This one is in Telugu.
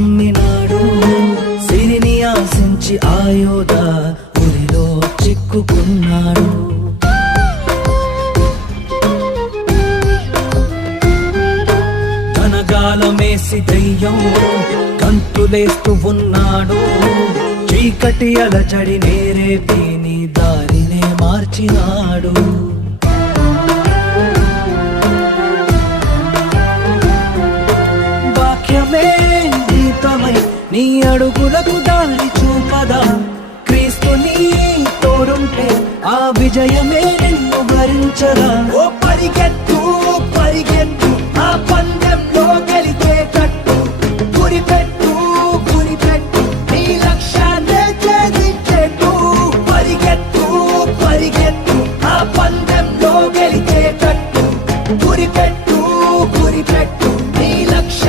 నమ్మినాడు. సిరిని ఆశించి ఆయోధ ఉరిలో చిక్కుకున్నాడు. కనగాలమేసి దయ్యం కంతులేస్తూ ఉన్నాడు. చీకటి అలచడి నేరే దీని దారినే మార్చినాడు. నీ అడుగులకు దారి చూపదా. క్రీస్తు తోడుంటే ఆ విజయమే నిన్ను భరించదా. ఓ పరిగెత్తు పరిగెత్తు ఆ పందెంలో గెలిచే కట్టు. గురిపెట్టు గురిపెట్టు నీ లక్ష్యాన్ని ఛేదించెట్టు పరిగెత్తు పరిగెత్తు ఆ పందెంలో గెలిచే కట్టు. గురిపెట్టు గురిపెట్టు